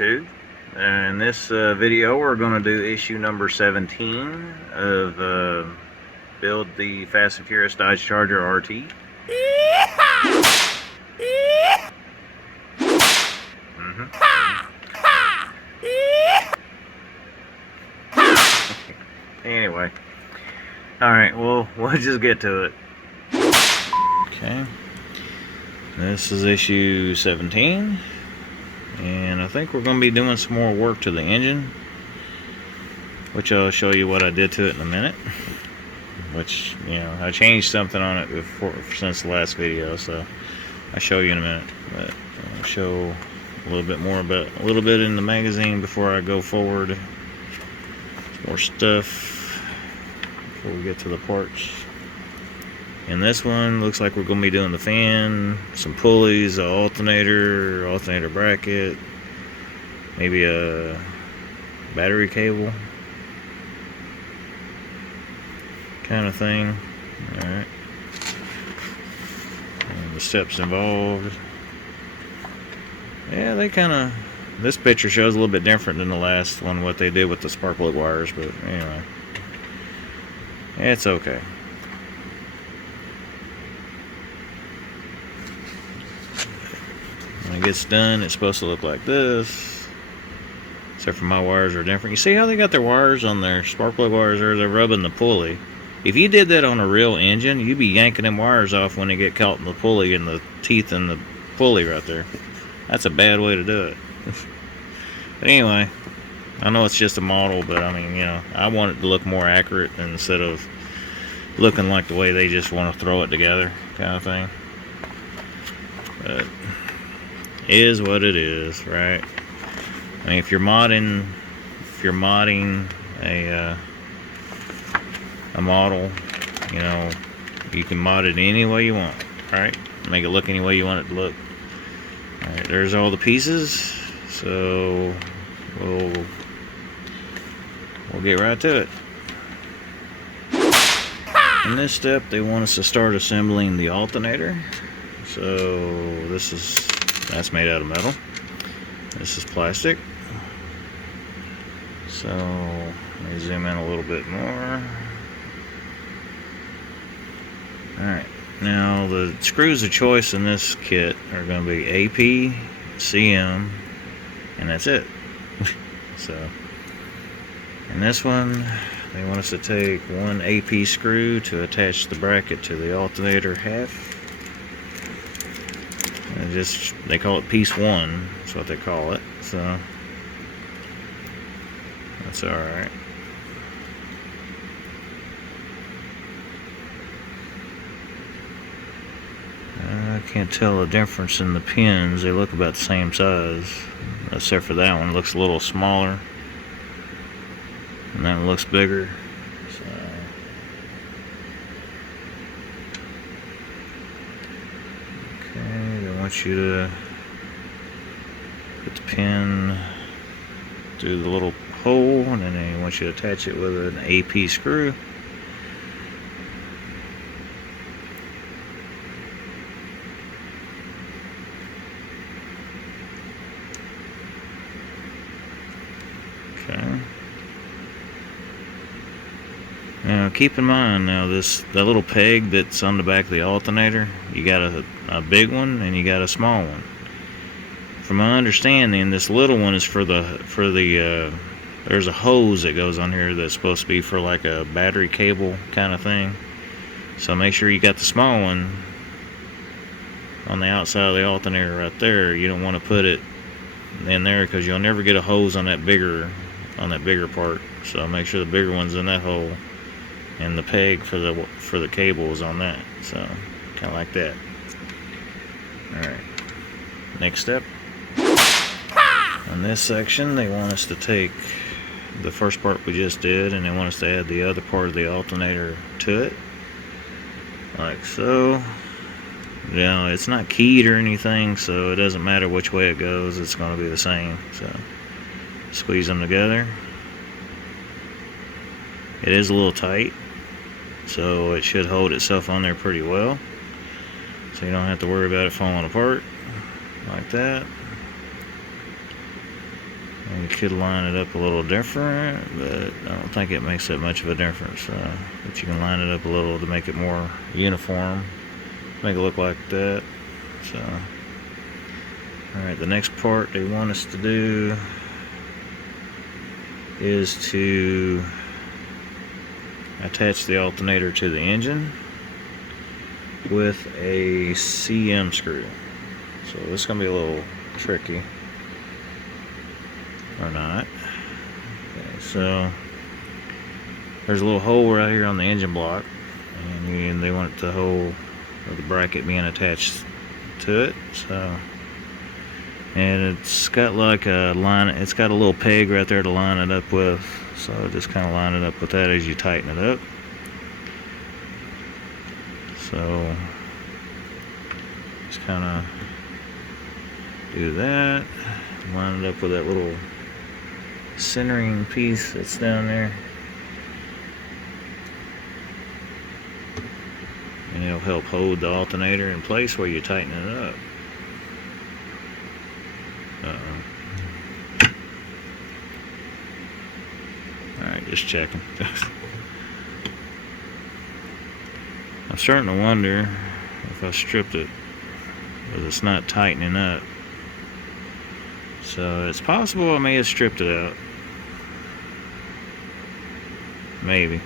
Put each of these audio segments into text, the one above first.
YouTube. In this video we're going to do issue number 17 of Build the Fast and Furious Dodge Charger RT. Anyway, alright, well, we'll just get to it. Okay, this is issue 17. And I think we're going to be doing some more work to the engine, which I'll show you what I did to it in a minute. Which, you know, I changed something on it before since the last video, so I'll show you in a minute. But I'll show a little bit more about a little bit in the magazine before I go forward. Some more stuff before we get to the parts. And this one looks like we're going to be doing the fan, some pulleys, an alternator bracket, maybe a battery cable kind of thing. Alright. And the steps involved. Yeah, they kind of, this picture shows a little bit different than the last one, what they did with the spark plug wires, but anyway. It's okay. When it gets done, it's supposed to look like this, except for my wires are different. You see how they got their wires on their spark plug wires there? They're rubbing the pulley. If you did that on a real engine, you'd be yanking them wires off when they get caught in the pulley and the teeth in the pulley right there. That's a bad way to do it. But anyway, I know it's just a model, but I mean, you know, I want it to look more accurate instead of looking like the way they just want to throw it together kind of thing. But is what it is, right? I mean, if you're modding a model, you know, you can mod it any way you want, right? Make it look any way you want it to look. All right, there's all the pieces, so we'll get right to it. In this step, they want us to start assembling the alternator. So that's made out of metal. This is plastic. So let me zoom in a little bit more. Alright, now the screws of choice in this kit are going to be AP, CM, and that's it. So in this one, they want us to take one AP screw to attach the bracket to the alternator half. They call it piece one, that's what they call it, so that's alright. I can't tell the difference in the pins. They look about the same size, except for that one. It looks a little smaller, and that one looks bigger. So want you to put the pin through the little hole, and then they want you to attach it with an AP screw. Okay. Now keep in mind, now the little peg that's on the back of the alternator, you got a big one and you got a small one. From my understanding, this little one is for the there's a hose that goes on here that's supposed to be for like a battery cable kind of thing. So make sure you got the small one on the outside of the alternator right there. You don't want to put it in there because you'll never get a hose on that bigger part. So make sure the bigger one's in that hole, and the peg for the cable is on that. So kind of like that. Alright, next step. On this section, they want us to take the first part we just did, and they want us to add the other part of the alternator to it, like so. Now, it's not keyed or anything, so it doesn't matter which way it goes, it's going to be the same. So squeeze them together. It is a little tight, so it should hold itself on there pretty well, so you don't have to worry about it falling apart like that. And you could line it up a little different, but I don't think it makes that much of a difference. But you can line it up a little to make it more uniform, make it look like that. So, alright, the next part they want us to do is to attach the alternator to the engine with a CM screw. So this is going to be a little tricky. Or not. Okay, so there's a little hole right here on the engine block, and they want the hole or the bracket being attached to it. So, and it's got like a line. It's got a little peg right there to line it up with. So just kind of line it up with that as you tighten it up. So just kind of do that. Line it up with that little centering piece that's down there, and it'll help hold the alternator in place while you're tightening it up. Alright, just checking. I'm starting to wonder if I stripped it, because it's not tightening up. So it's possible I may have stripped it out. Maybe.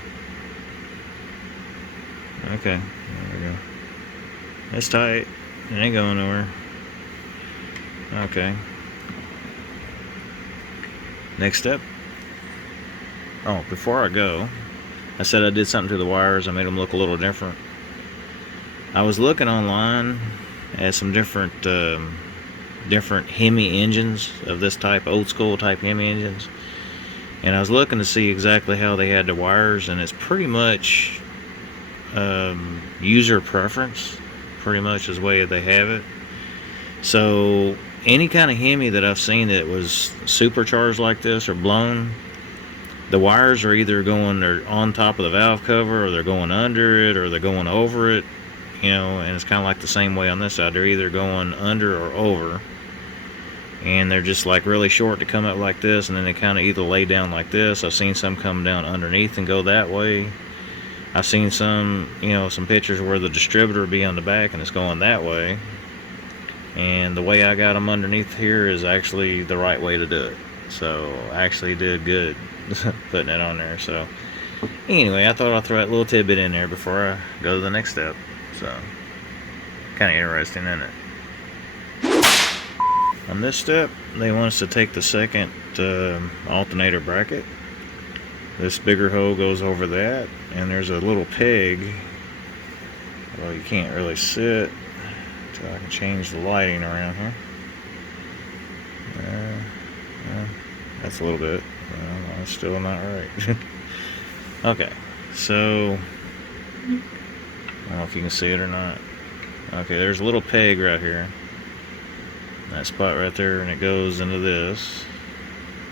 Okay, there we go. It's tight. It ain't going nowhere. Okay. Next step. Oh, before I go, I said I did something to the wires. I made them look a little different. I was looking online at some different Hemi engines of this type, old school type Hemi engines, and I was looking to see exactly how they had the wires, and it's pretty much user preference, pretty much is the way they have it. So any kind of Hemi that I've seen that was supercharged like this or blown, the wires are either going, they're on top of the valve cover, or they're going under it, or they're going over it, you know. And it's kind of like the same way on this side. They're either going under or over, and they're just like really short to come up like this, and then they kind of either lay down like this. I've seen some come down underneath and go that way. I've seen some, you know, some pictures where the distributor will be on the back and it's going that way. And the way I got them underneath here is actually the right way to do it. So I actually did good putting it on there. So anyway, I thought I'd throw that little tidbit in there before I go to the next step. So kind of interesting, isn't it? On this step, they want us to take the second alternator bracket. This bigger hole goes over that, and there's a little peg. Well, you can't really see it, so I can change the lighting around here. That's a little bit. Well, that's still not right. Okay, so I don't know if you can see it or not. Okay, there's a little peg right here. That spot right there, and it goes into this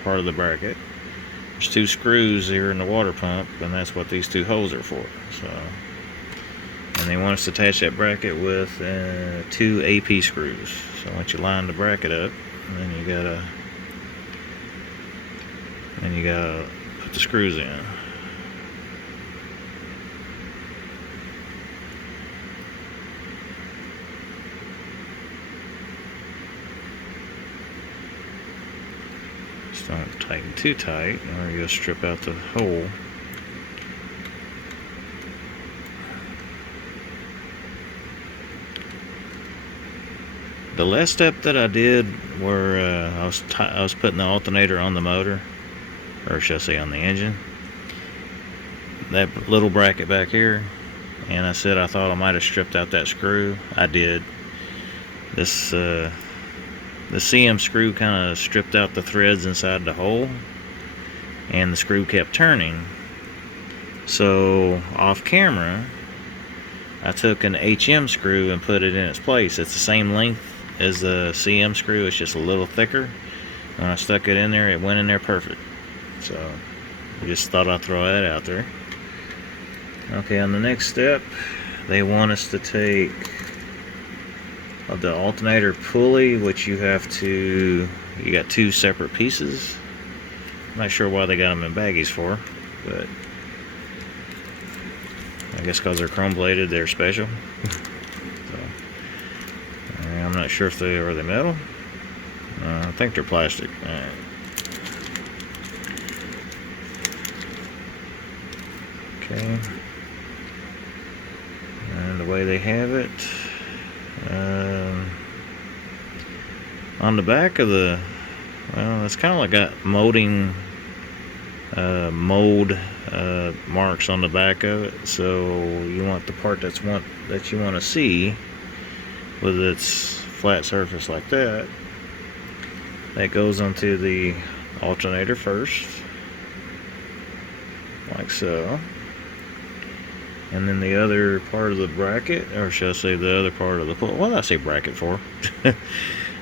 part of the bracket. There's two screws here in the water pump, and that's what these two holes are for. So, and they want us to attach that bracket with 2 AP screws. So once you line the bracket up, then you gotta put the screws in. Just don't tighten too tight, or you'll strip out the hole. The last step that I did where I was putting the alternator on the motor, or should I say on the engine, that little bracket back here, and I said I thought I might have stripped out that screw. I did. This the CM screw kind of stripped out the threads inside the hole, and the screw kept turning. So off camera, I took an HM screw and put it in its place. It's the same length as the CM screw, it's just a little thicker. When I stuck it in there, it went in there perfect. So I just thought I'd throw that out there. Okay, on the next step, they want us to take the alternator pulley, which you got 2 separate pieces. Not sure why they got them in baggies for, but I guess because they're chrome bladed, they're special. So, I'm not sure if they are they metal. I think they're plastic. Alright. Okay. And the way they have it, on the back of the, well, it's kind of like got molding, mold marks on the back of it. So you want the part that you want to see with its flat surface like that. That goes onto the alternator first, like so. And then the other part of the bracket, or should I say the other part of the pulley? What did I say bracket for?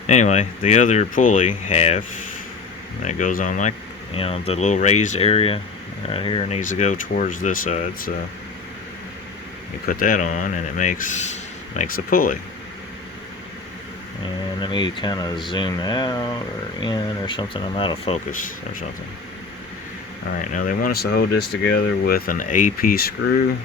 Anyway, the other pulley half, that goes on like, you know, the little raised area right here needs to go towards this side. So you put that on and it makes a pulley. And let me kind of zoom out or in or something. I'm out of focus or something. Alright, now they want us to hold this together with an AP screw.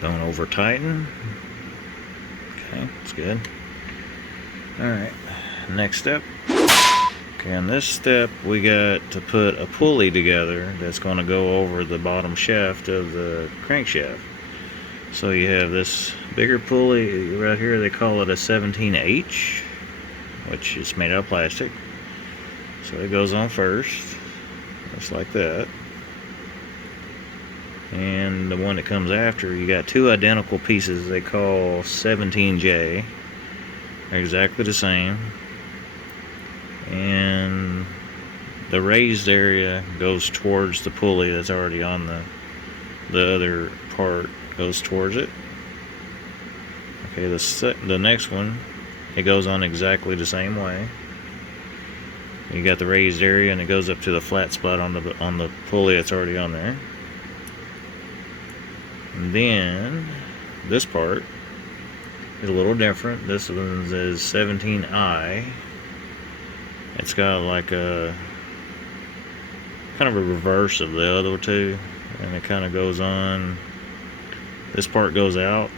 Don't over tighten. Okay, that's good. Alright, next step. Okay, on this step we got to put a pulley together that's going to go over the bottom shaft of the crankshaft. So you have this bigger pulley right here, they call it a 17H, which is made out of plastic. So it goes on first, just like that. And the one that comes after, you got two identical pieces they call 17J. They're exactly the same. And the raised area goes towards the pulley that's already on the other part goes towards it. Okay, the next one, it goes on exactly the same way. You got the raised area and it goes up to the flat spot on the pulley that's already on there. And then this part is a little different. This one is 17I. It's got like a kind of a reverse of the other two, and it kind of goes on. This part goes out,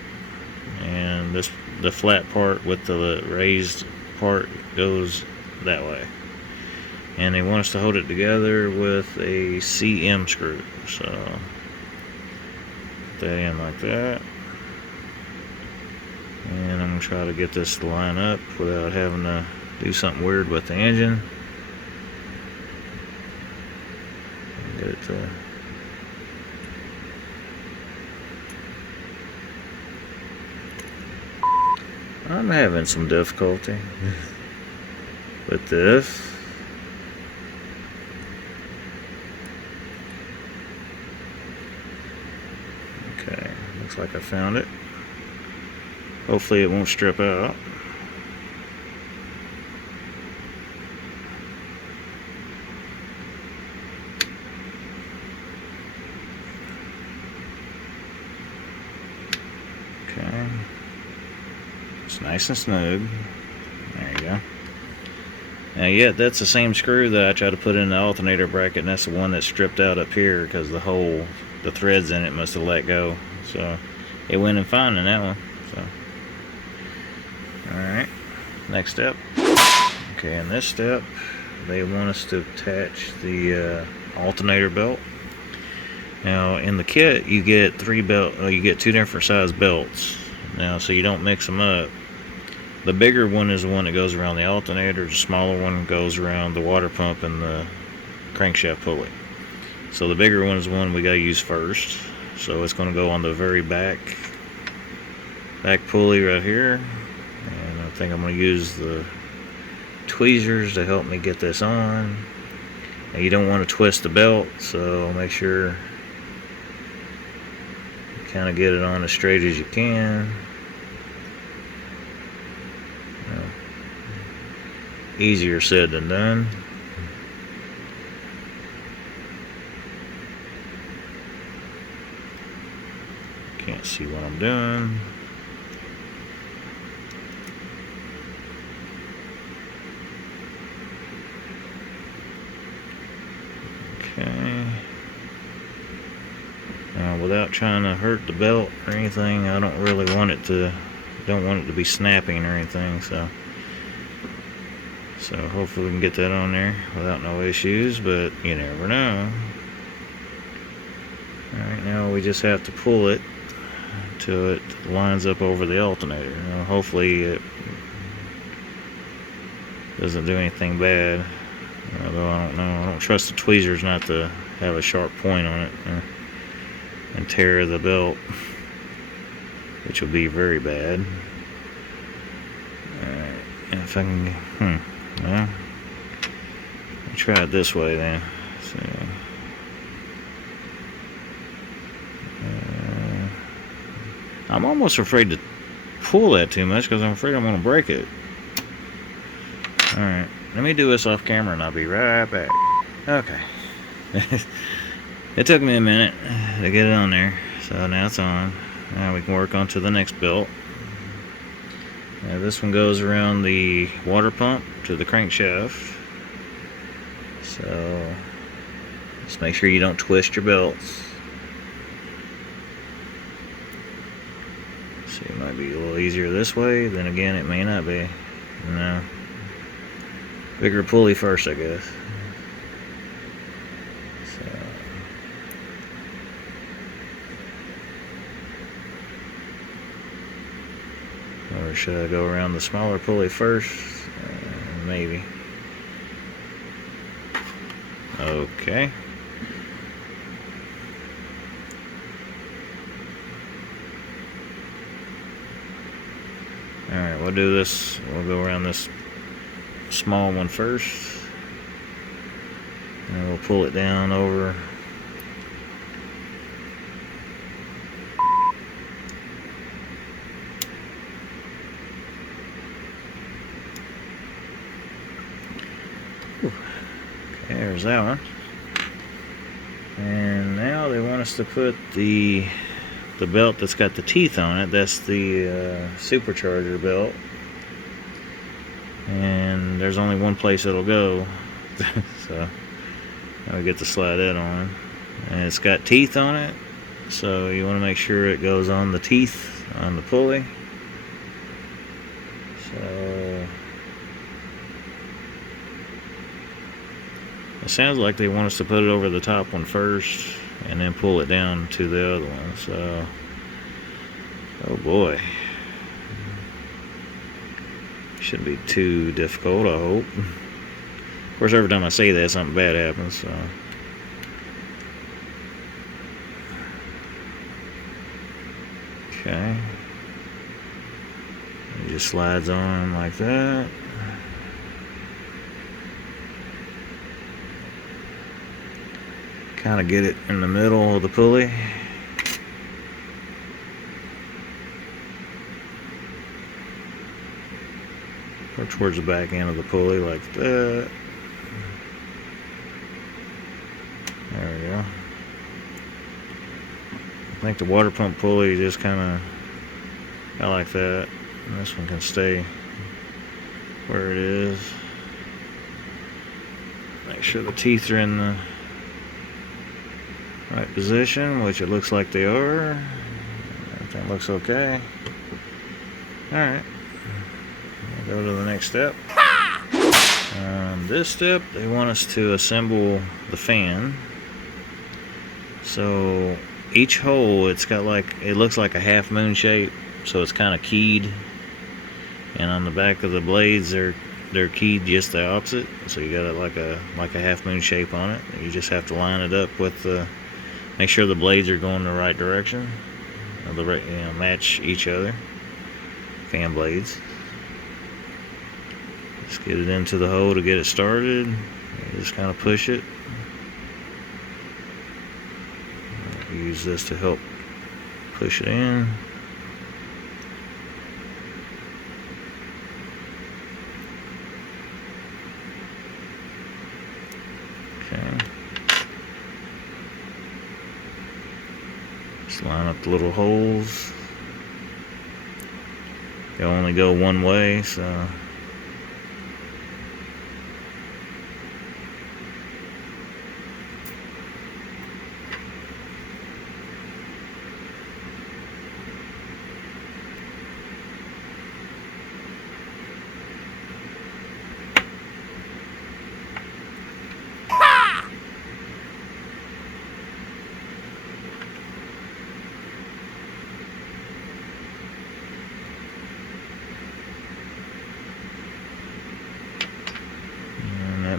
and the flat part with the raised part goes that way. And they want us to hold it together with a CM screw. So that in like that, and I'm gonna try to get this to line up without having to do something weird with the engine. Get it to I'm having some difficulty with this. Okay, looks like I found it. Hopefully it won't strip out. Okay, it's nice and snug. There you go. Now, yeah, that's the same screw that I tried to put in the alternator bracket, and that's the one that stripped out up here because the threads in it must have let go. So it went in fine in that one. So, alright, next step. Okay, in this step, they want us to attach the alternator belt. Now, in the kit, you get you get two different size belts. Now, so you don't mix them up. The bigger one is the one that goes around the alternator. The smaller one goes around the water pump and the crankshaft pulley. So the bigger one is the one we gotta use first. So it's gonna go on the very back pulley right here. And I think I'm gonna use the tweezers to help me get this on. Now, you don't want to twist the belt, so make sure you kind of get it on as straight as you can. easier said than done. Can't see what I'm doing. Okay. Now, without trying to hurt the belt or anything, I don't really want it to, be snapping or anything, so hopefully we can get that on there without no issues, but you never know. Alright, now we just have to pull it till it lines up over the alternator. Now, hopefully it doesn't do anything bad, although I don't know. I don't trust the tweezers not to have a sharp point on it and tear the belt, which will be very bad. Alright, and if I can, well, I'll try it this way then. So, I'm almost afraid to pull that too much because I'm afraid I'm going to break it. Alright, let me do this off camera and I'll be right back. Okay. It took me a minute to get it on there, so now it's on. Now we can work on to the next belt. Now this one goes around the water pump to the crankshaft. So just make sure you don't twist your belts. See, it might be a little easier this way, then again it may not be. No. Bigger pulley first, I guess. Or should I go around the smaller pulley first? Maybe. Okay. Alright, we'll do this. We'll go around this small one first. And we'll pull it down over. There's that one. And now they want us to put the belt that's got the teeth on it. That's the supercharger belt. And there's only one place it'll go. So I'll get to slide that on. And it's got teeth on it. So you want to make sure it goes on the teeth on the pulley. So it sounds like they want us to put it over the top one first and then pull it down to the other one. So, oh boy. Shouldn't be too difficult, I hope. Of course, every time I say that, something bad happens, so. Okay. It just slides on like that. Kind of get it in the middle of the pulley. Or towards the back end of the pulley like that. There we go. I think the water pump pulley just kind of got like that. And this one can stay where it is. Make sure the teeth are in the right position, which it looks like they are. Everything looks okay. Alright. We'll go to the next step. This step, they want us to assemble the fan. So each hole, it's got like, it looks like a half moon shape, so it's kind of keyed. And on the back of the blades, they're keyed just the opposite. So you got it like a half moon shape on it. You just have to line it up with the, make sure the blades are going the right direction. Match each other. Fan blades. Just get it into the hole to get it started. Just kind of push it. Use this to help push it in. Just line up the little holes. They'll only go one way, so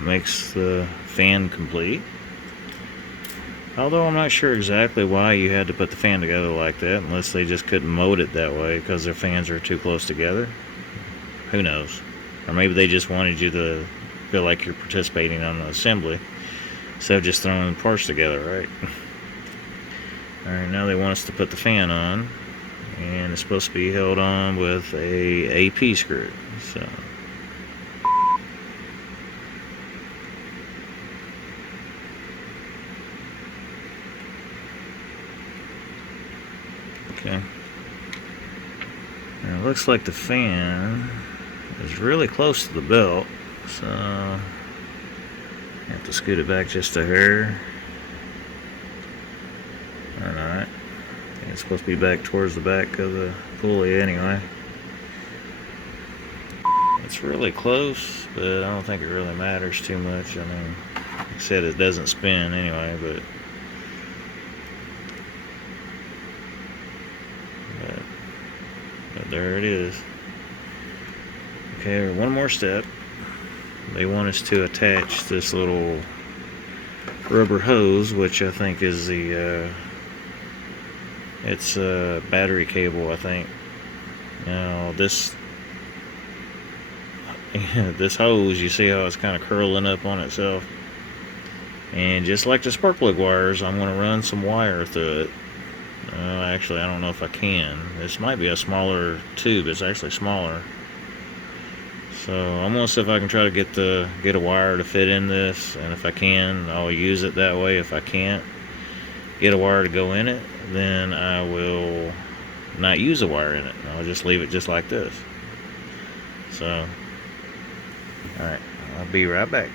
makes the fan complete. Although I'm not sure exactly why you had to put the fan together like that, unless they just couldn't mode it that way because their fans are too close together. Who knows? Or maybe they just wanted you to feel like you're participating on an assembly instead of just throwing parts together, right? Alright, now they want us to put the fan on, and it's supposed to be held on with a AP screw. So okay. And it looks like the fan is really close to the belt, so I have to scoot it back just a hair. Or not. It's supposed to be back towards the back of the pulley anyway. It's really close, but I don't think it really matters too much. I mean, like I said, it doesn't spin anyway, but there it is. Okay, one more step. They want us to attach this little rubber hose, which I think is the it's a battery cable, I think. Now this this hose, you see how it's kind of curling up on itself, and just like the spark plug wires, I'm going to run some wire through it. Actually, I don't know if I can. This might be a smaller tube. It's actually smaller. So I'm gonna see if I can try to get a wire to fit in this, and if I can, I'll use it that way. If I can't get a wire to go in it, then I will not use a wire in it. I'll just leave it just like this. So, alright, I'll be right back.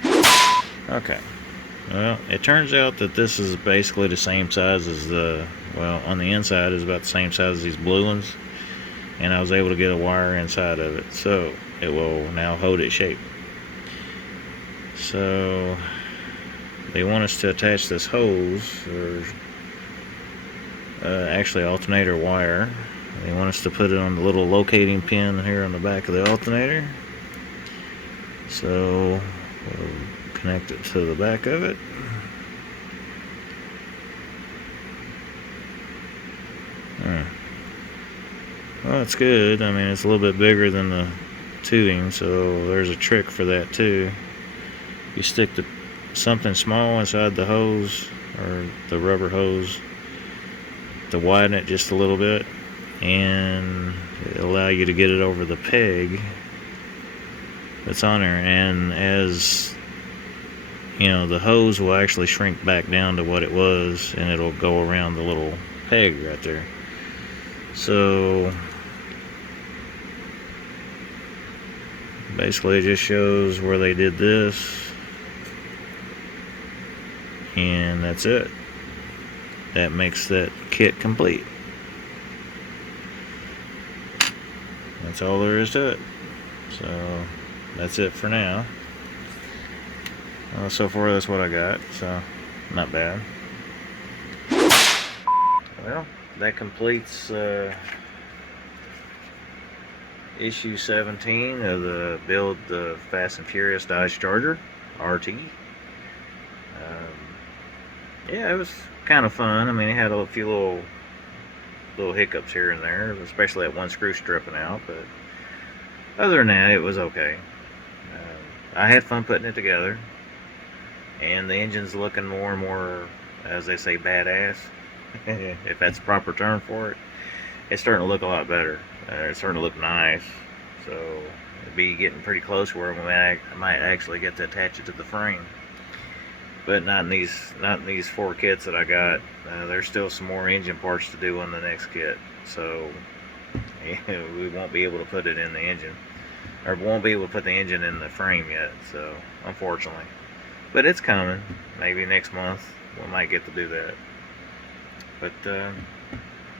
Okay. Well, it turns out that this is basically the same size as on the inside is about the same size as these blue ones, and I was able to get a wire inside of it, so it will now hold its shape. So they want us to attach this hose, or actually alternator wire. They want us to put it on the little locating pin here on the back of the alternator. So we'll connect it to the back of it. Well, it's good. I mean, it's a little bit bigger than the tubing, so there's a trick for that too. You stick something small inside the hose, or the rubber hose, to widen it just a little bit, and it'll allow you to get it over the peg that's on there. And as you know, the hose will actually shrink back down to what it was, and it'll go around the little peg right there. So basically it just shows where they did this, and that's it. That makes that kit complete. That's all there is to it. So that's it for now. So far that's what I got, so not bad. Well, that completes issue 17 of the Build the Fast and Furious Dodge Charger RT. Yeah, it was kind of fun. I mean, it had a few little hiccups here and there, especially that one screw stripping out, but other than that, it was okay. I had fun putting it together, and the engine's looking more and more, as they say, badass, if that's the proper term for it. It's starting to look a lot better. It's starting to look nice, so it'll be getting pretty close where I might actually get to attach it to the frame. but not in these 4 kits that I got. There's still some more engine parts to do on the next kit, so we won't be able to put it in the engine, or won't be able to put the engine in the frame yet. So unfortunately, but it's coming. Maybe next month we might get to do that. But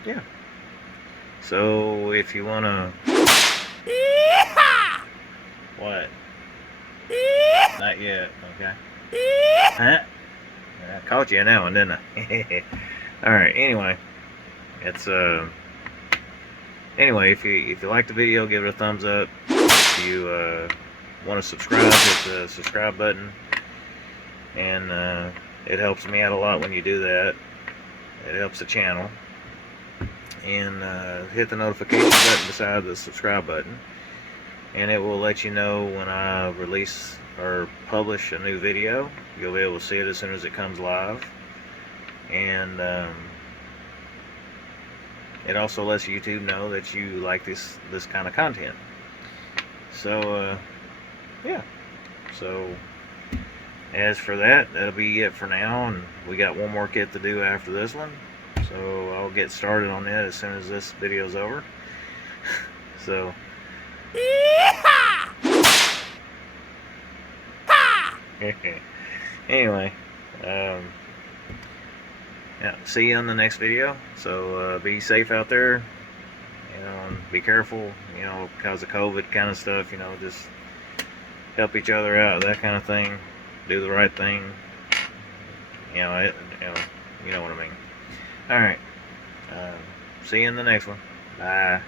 yeah. So if you wanna, what? Not yet. Okay. Huh? I caught you on that one, didn't I? All right. Anyway, it's anyway, if you like the video, give it a thumbs up. If you want to subscribe, hit the subscribe button, and it helps me out a lot when you do that. It helps the channel. And hit the notification button beside the subscribe button, and it will let you know when I release or publish a new video. You'll be able to see it as soon as it comes live. And it also lets YouTube know that you like this kind of content. So yeah. So as for that, that'll be it for now, and we got one more kit to do after this one. So I'll get started on that as soon as this video's over. So anyway, yeah, see you on the next video. So be safe out there, you know, and be careful, you know, because of COVID kind of stuff, you know, just help each other out, that kind of thing. Do the right thing, you know, you know what I mean. Alright, see you in the next one. Bye.